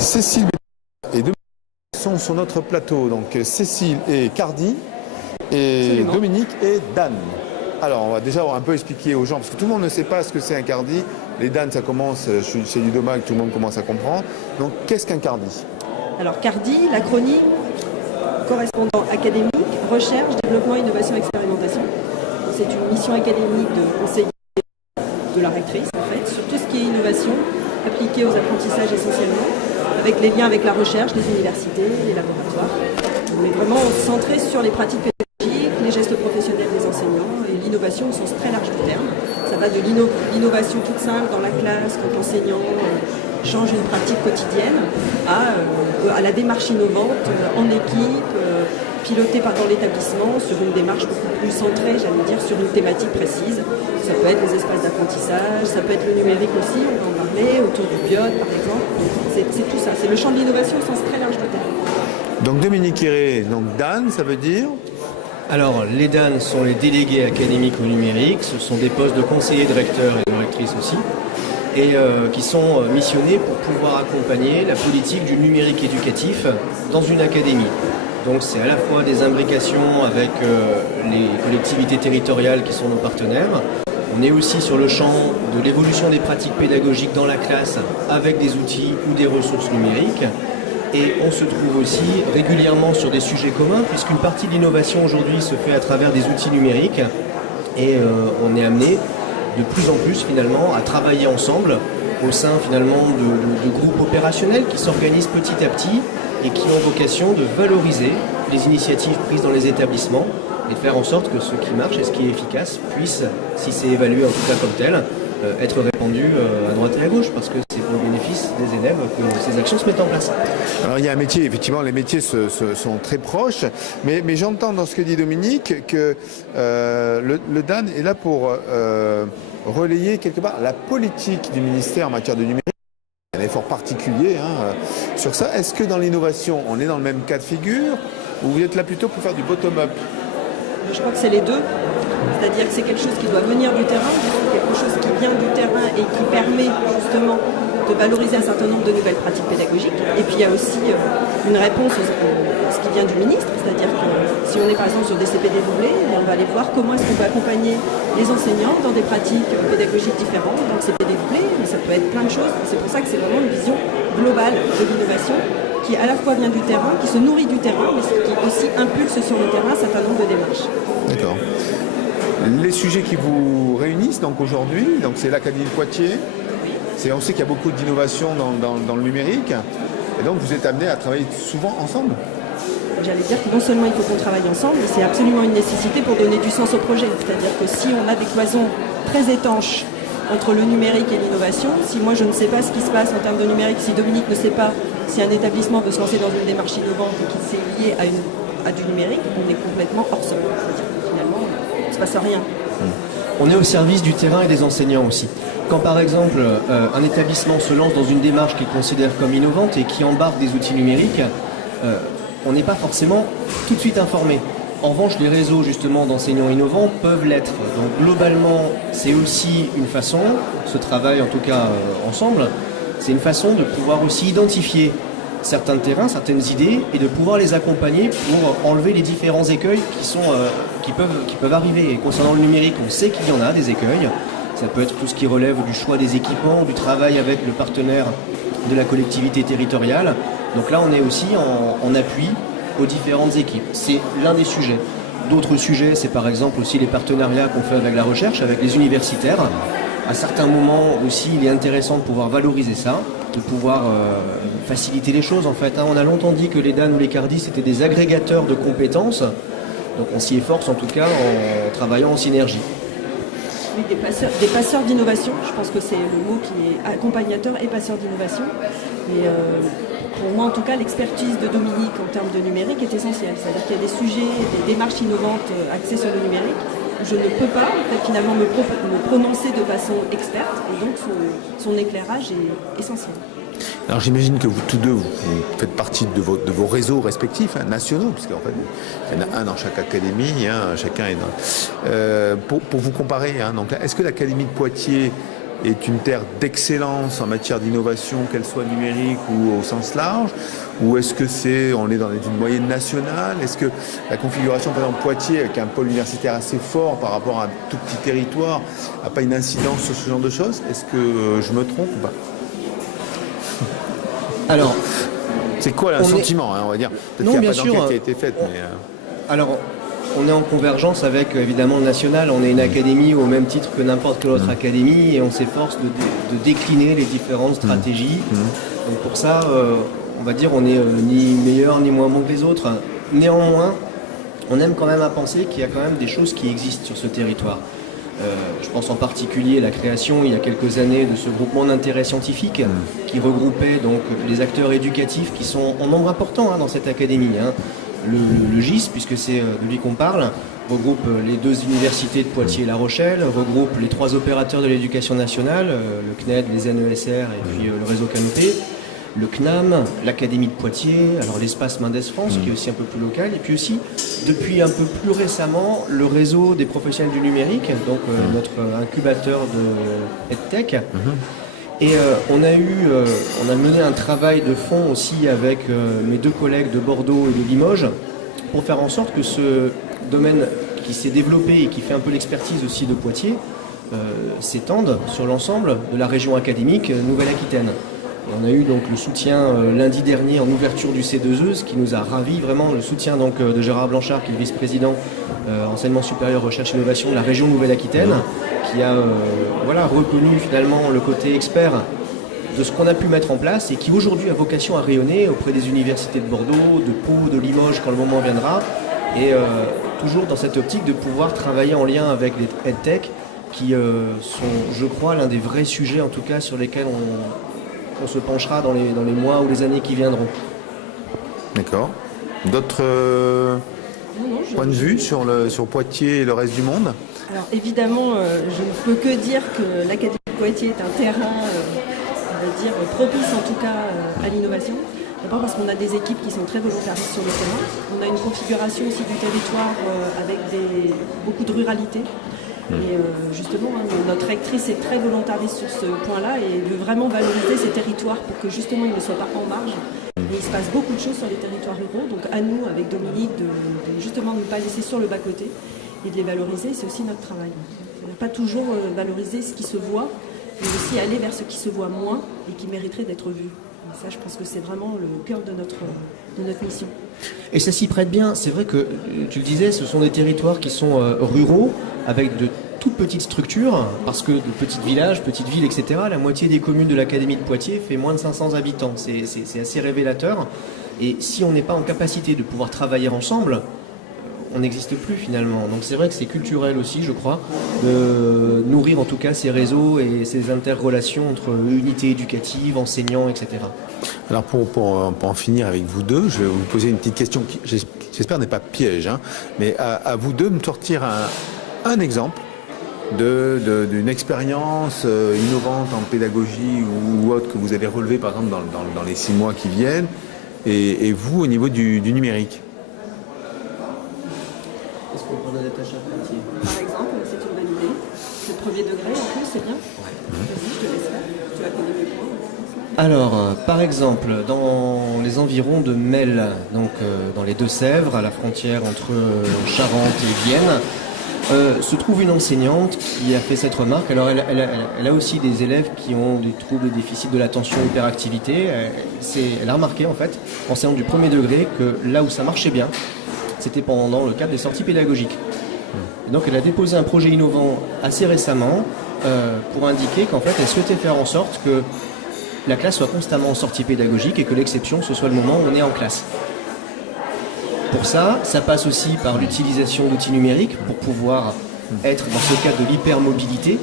Cécile et Dominique sont sur notre plateau. Donc Cécile et Cardi et Absolument. Dominique et Dan. Alors on va déjà un peu expliquer aux gens, parce que tout le monde ne sait pas ce que c'est un Cardi. Les Dan, ça commence chez Ludomac, tout le monde commence à comprendre. Donc qu'est-ce qu'un Cardi? Alors Cardi, l'acronyme correspondant académique, recherche, développement, innovation, expérimentation. C'est une mission académique de conseiller de la rectrice en fait, sur tout ce qui est innovation appliquée aux apprentissages essentiellement, avec les liens avec la recherche, les universités, les laboratoires. On est vraiment centré sur les pratiques pédagogiques, les gestes professionnels des enseignants et l'innovation au sens très large du terme. Ça va de l'innovation toute simple dans la classe, quand l'enseignant change une pratique quotidienne, à la démarche innovante en équipe, pilotée par dans l'établissement sur une démarche beaucoup plus centrée, j'allais dire, sur une thématique précise. Ça peut être les espaces d'apprentissage, ça peut être le numérique aussi, on va en parler, autour du BIOD par exemple. C'est tout ça, c'est le champ de l'innovation au sens très large du terme. Donc Dominique Iré, donc Dan, ça veut dire? Alors, les DAN sont les délégués académiques au numérique. Ce sont des postes de conseillers, de recteurs et de rectrices aussi, et qui sont missionnés pour pouvoir accompagner la politique du numérique éducatif dans une académie. Donc c'est à la fois des imbrications avec les collectivités territoriales qui sont nos partenaires. On est aussi sur le champ de l'évolution des pratiques pédagogiques dans la classe avec des outils ou des ressources numériques. Et on se trouve aussi régulièrement sur des sujets communs, puisqu'une partie de l'innovation aujourd'hui se fait à travers des outils numériques. Et on est amené de plus en plus finalement à travailler ensemble au sein finalement de groupes opérationnels qui s'organisent petit à petit et qui ont vocation de valoriser les initiatives prises dans les établissements et de faire en sorte que ce qui marche et ce qui est efficace puisse, si c'est évalué en tout cas comme tel, être répandu à droite et à gauche, parce que c'est pour le bénéfice des élèves que ces actions se mettent en place. Alors il y a un métier, effectivement les métiers sont très proches, mais j'entends dans ce que dit Dominique que le Dan est là pour relayer quelque part la politique du ministère en matière de numérique. Un effort particulier sur ça. Est-ce que dans l'innovation, on est dans le même cas de figure, ou vous êtes là plutôt pour faire du bottom-up? Je crois que c'est les deux. C'est-à-dire que c'est quelque chose qui doit venir du terrain, quelque chose qui vient du terrain et qui permet justement de valoriser un certain nombre de nouvelles pratiques pédagogiques. Et puis il y a aussi une réponse à ce qui vient du ministre, c'est-à-dire que si on est par exemple sur des CPD doublés, on va aller voir comment est-ce qu'on peut accompagner les enseignants dans des pratiques pédagogiques différentes, dans le CPD doublé, mais ça peut être plein de choses. C'est pour ça que c'est vraiment une vision globale de l'innovation qui à la fois vient du terrain, qui se nourrit du terrain, mais qui aussi impulse sur le terrain un certain nombre de démarches. D'accord. Les sujets qui vous réunissent donc aujourd'hui, donc c'est l'Académie de Poitiers. On sait qu'il y a beaucoup d'innovation dans le numérique, et donc vous êtes amenés à travailler souvent ensemble. J'allais dire que non seulement il faut qu'on travaille ensemble, mais c'est absolument une nécessité pour donner du sens au projet. C'est-à-dire que si on a des cloisons très étanches entre le numérique et l'innovation, si moi je ne sais pas ce qui se passe en termes de numérique, si Dominique ne sait pas si un établissement veut se lancer dans une démarche innovante et qui s'est lié à du numérique, on est complètement hors sol. C'est-à-dire que finalement, il ne se passe rien. On est au service du terrain et des enseignants aussi. Quand par exemple un établissement se lance dans une démarche qu'il considère comme innovante et qui embarque des outils numériques, on n'est pas forcément tout de suite informé. En revanche, les réseaux justement d'enseignants innovants peuvent l'être. Donc globalement, c'est aussi une façon, ce travail en tout cas ensemble, c'est une façon de pouvoir aussi identifier certains terrains, certaines idées et de pouvoir les accompagner pour enlever les différents écueils qui peuvent arriver. Et concernant le numérique, on sait qu'il y en a des écueils. Ça peut être tout ce qui relève du choix des équipements, du travail avec le partenaire de la collectivité territoriale. Donc là, on est aussi en appui aux différentes équipes. C'est l'un des sujets. D'autres sujets, c'est par exemple aussi les partenariats qu'on fait avec la recherche, avec les universitaires. À certains moments aussi, il est intéressant de pouvoir valoriser ça, de pouvoir faciliter les choses en fait. On a longtemps dit que les DAN ou les Cardi, c'était des agrégateurs de compétences. Donc on s'y efforce en tout cas en travaillant en synergie. Oui, des passeurs d'innovation, je pense que c'est le mot qui est accompagnateur et passeur d'innovation. Et pour moi en tout cas, l'expertise de Dominique en termes de numérique est essentielle. C'est-à-dire qu'il y a des sujets, des démarches innovantes axées sur le numérique. Je ne peux pas finalement me prononcer de façon experte et donc son éclairage est essentiel. Alors j'imagine que vous tous deux, vous faites partie de vos réseaux respectifs, nationaux, puisqu'en fait, il y en a un dans chaque académie, chacun est dans... pour vous comparer, donc, est-ce que l'Académie de Poitiers est une terre d'excellence en matière d'innovation, qu'elle soit numérique ou au sens large? Ou est-ce que on est dans une moyenne nationale? Est-ce que la configuration, par exemple, Poitiers, avec un pôle universitaire assez fort par rapport à un tout petit territoire, n'a pas une incidence sur ce genre de choses? Est-ce que je me trompe ou pas? Alors, c'est quoi un sentiment, on va dire? Peut-être qu'il n'y a pas d'enquête qui a été faite. Alors, on est en convergence avec, évidemment, le national. On est une académie au même titre que n'importe quelle autre académie et on s'efforce de décliner les différentes stratégies. Donc pour ça, on va dire, on n'est ni meilleur ni moins bon que les autres. Néanmoins, on aime quand même à penser qu'il y a quand même des choses qui existent sur ce territoire. Je pense en particulier à la création, il y a quelques années, de ce groupement d'intérêt scientifique qui regroupait donc les acteurs éducatifs qui sont en nombre important dans cette académie. Le GIS, puisque c'est de lui qu'on parle, regroupe les 2 universités de Poitiers et La Rochelle, regroupe les 3 opérateurs de l'éducation nationale, le CNED, les NESR et puis le réseau Canopé, le CNAM, l'Académie de Poitiers, alors l'espace Mendes France qui est aussi un peu plus local, et puis aussi depuis un peu plus récemment le réseau des professionnels du numérique, donc notre incubateur de EdTech. Et on a mené un travail de fond aussi avec mes 2 collègues de Bordeaux et de Limoges pour faire en sorte que ce domaine qui s'est développé et qui fait un peu l'expertise aussi de Poitiers s'étende sur l'ensemble de la région académique Nouvelle-Aquitaine. Et on a eu donc le soutien lundi dernier en ouverture du C2E, ce qui nous a ravis vraiment, le soutien donc de Gérard Blanchard, qui est le vice-président enseignement supérieur recherche et innovation de la région Nouvelle-Aquitaine, qui a reconnu finalement le côté expert de ce qu'on a pu mettre en place et qui aujourd'hui a vocation à rayonner auprès des universités de Bordeaux, de Pau, de Limoges quand le moment viendra, et toujours dans cette optique de pouvoir travailler en lien avec les EdTech qui sont, je crois, l'un des vrais sujets en tout cas sur lesquels on se penchera dans les mois ou les années qui viendront. D'accord. D'autres points de vue sur Poitiers et le reste du monde? Alors évidemment, je ne peux que dire que l'Académie de Poitiers est un terrain, on va dire, propice en tout cas à l'innovation. D'abord parce qu'on a des équipes qui sont très volontaristes sur le terrain. On a une configuration aussi du territoire avec beaucoup de ruralité. Et justement, notre rectrice est très volontariste sur ce point-là et veut vraiment valoriser ces territoires pour que justement ils ne soient pas en marge. Et il se passe beaucoup de choses sur les territoires ruraux, donc à nous, avec Dominique, de justement ne pas laisser sur le bas-côté et de les valoriser, c'est aussi notre travail. C'est-à-dire pas toujours valoriser ce qui se voit, mais aussi aller vers ce qui se voit moins et qui mériterait d'être vu. Et ça, je pense que c'est vraiment le cœur de notre mission. Et ça s'y prête bien. C'est vrai que, tu le disais, ce sont des territoires qui sont ruraux, avec de toutes petites structures, parce que de petits villages, petites villes, etc. La moitié des communes de l'Académie de Poitiers fait moins de 500 habitants. C'est assez révélateur. Et si on n'est pas en capacité de pouvoir travailler ensemble, on n'existe plus finalement. Donc c'est vrai que c'est culturel aussi, je crois, de nourrir en tout cas ces réseaux et ces interrelations entre unités éducatives, enseignants, etc. Alors pour en finir avec vous deux, je vais vous poser une petite question qui, j'espère, n'est pas piège, mais à vous deux me sortir un exemple d'une expérience innovante en pédagogie ou autre que vous avez relevé par exemple dans les 6 mois qui viennent, et vous au niveau du numérique. Est-ce qu'on prend des tâches à Poitiers ? Par exemple, c'est une bonne idée. C'est le premier degré en plus, c'est bien. Vas-y, je te laisse faire. Tu vas connaître les points. Alors, par exemple, dans les environs de Melle, donc dans les Deux-Sèvres, à la frontière entre Charente et Vienne, se trouve une enseignante qui a fait cette remarque. Alors, elle a aussi des élèves qui ont des troubles et déficits de l'attention, hyperactivité. Elle a remarqué, en fait, enseignante du premier degré, que là où ça marchait bien, c'était pendant le cadre des sorties pédagogiques. Et donc elle a déposé un projet innovant assez récemment pour indiquer qu'en fait elle souhaitait faire en sorte que la classe soit constamment en sortie pédagogique et que l'exception ce soit le moment où on est en classe. Pour ça passe aussi par l'utilisation d'outils numériques pour pouvoir être dans ce cadre de l'hypermobilité.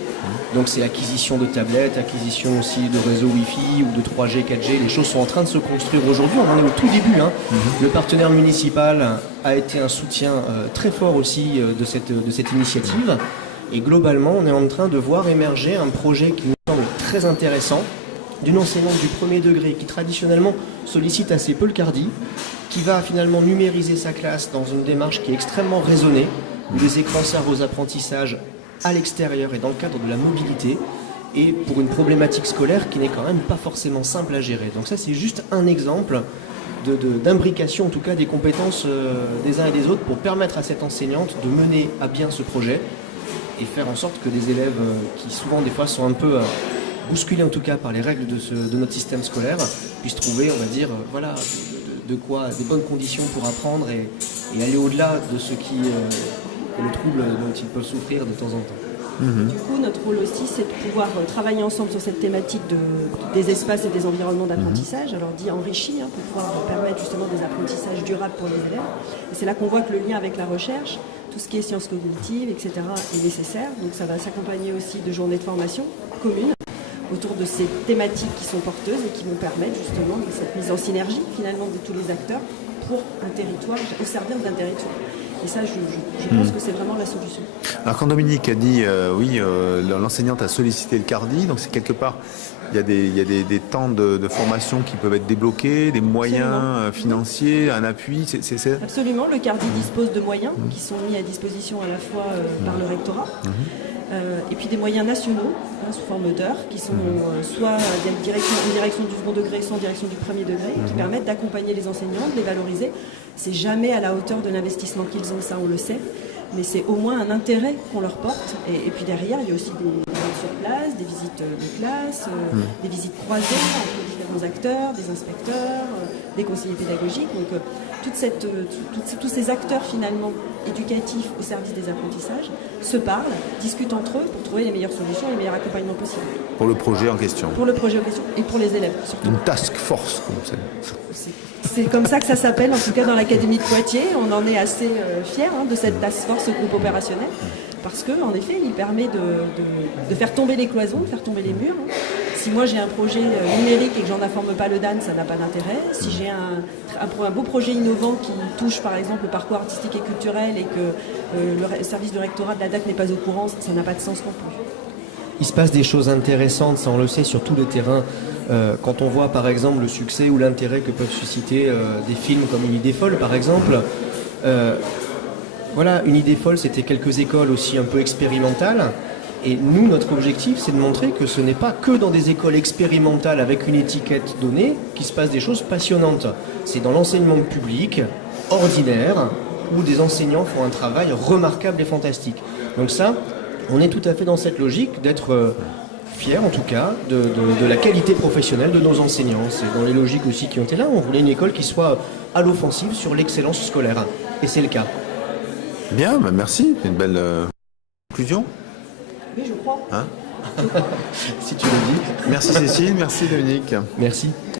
Donc c'est acquisition de tablettes, acquisition aussi de réseaux Wi-Fi ou de 3G, 4G. Les choses sont en train de se construire aujourd'hui. On en est au tout début. Le partenaire municipal a été un soutien très fort aussi de cette initiative. Et globalement, on est en train de voir émerger un projet qui nous semble très intéressant d'une enseignante du premier degré qui traditionnellement sollicite assez peu le cardi, qui va finalement numériser sa classe dans une démarche qui est extrêmement raisonnée, où les écrans servent aux apprentissages à l'extérieur et dans le cadre de la mobilité. et pour une problématique scolaire qui n'est quand même pas forcément simple à gérer. Donc ça, c'est juste un exemple d'imbrication, en tout cas, des compétences des uns et des autres pour permettre à cette enseignante de mener à bien ce projet et faire en sorte que des élèves qui souvent des fois sont un peu bousculés en tout cas par les règles de notre système scolaire puissent trouver, on va dire, voilà, de quoi, des bonnes conditions pour apprendre et aller au-delà de ce qui est le trouble dont ils peuvent souffrir de temps en temps. Du coup, notre rôle aussi, c'est de pouvoir travailler ensemble sur cette thématique des espaces et des environnements d'apprentissage, alors dit enrichi, pour pouvoir permettre justement des apprentissages durables pour les élèves. Et c'est là qu'on voit que le lien avec la recherche, tout ce qui est sciences cognitives, etc., est nécessaire. Donc ça va s'accompagner aussi de journées de formation communes autour de ces thématiques qui sont porteuses et qui vont permettre justement de cette mise en synergie finalement de tous les acteurs pour un territoire, au service d'un territoire. Et ça, je pense que c'est vraiment la solution. Alors quand Dominique a dit oui, l'enseignante a sollicité le CARDI, donc c'est quelque part, il y a des temps de formation qui peuvent être débloqués, des moyens financiers, un appui. Absolument, le CARDI dispose de moyens qui sont mis à disposition à la fois par le rectorat. Et puis des moyens nationaux sous forme d'heures qui sont soit en direction du second degré, soit en direction du premier degré, qui permettent d'accompagner les enseignants, de les valoriser. C'est jamais à la hauteur de l'investissement qu'ils ont, ça on le sait, mais c'est au moins un intérêt qu'on leur porte. Et puis derrière, il y a aussi des visites sur place, des visites de classe, des visites croisées entre différents acteurs, des inspecteurs, des conseillers pédagogiques. Donc tous ces acteurs finalement éducatifs au service des apprentissages se parlent, discutent entre eux pour trouver les meilleures solutions et les meilleurs accompagnements possibles. Pour le projet en question. Pour le projet en question et pour les élèves surtout. Une task force, comme ça. C'est comme ça que ça s'appelle, en tout cas dans l'Académie de Poitiers. On en est assez fiers de cette task force, ce groupe opérationnel, parce qu'en effet, il permet de faire tomber les cloisons, de faire tomber les murs. Si moi j'ai un projet numérique et que j'en informe pas le DAN, ça n'a pas d'intérêt. Si j'ai un beau projet innovant qui touche par exemple le parcours artistique et culturel et que le service du rectorat de la DAC n'est pas au courant, ça n'a pas de sens non plus. Il se passe des choses intéressantes, ça on le sait, sur tout le terrain. Quand on voit par exemple le succès ou l'intérêt que peuvent susciter des films comme Une idée folle par exemple. Voilà, Une idée folle, c'était quelques écoles aussi un peu expérimentales. Et nous, notre objectif, c'est de montrer que ce n'est pas que dans des écoles expérimentales avec une étiquette donnée qu'il se passe des choses passionnantes. C'est dans l'enseignement public, ordinaire, où des enseignants font un travail remarquable et fantastique. Donc ça, on est tout à fait dans cette logique d'être fiers, en tout cas, de la qualité professionnelle de nos enseignants. C'est dans les logiques aussi qui ont été là. On voulait une école qui soit à l'offensive sur l'excellence scolaire. Et c'est le cas. Bien, merci. C'est une belle conclusion. Oui, je crois. Hein Si tu le dis. Merci Cécile, merci Dominique. Merci.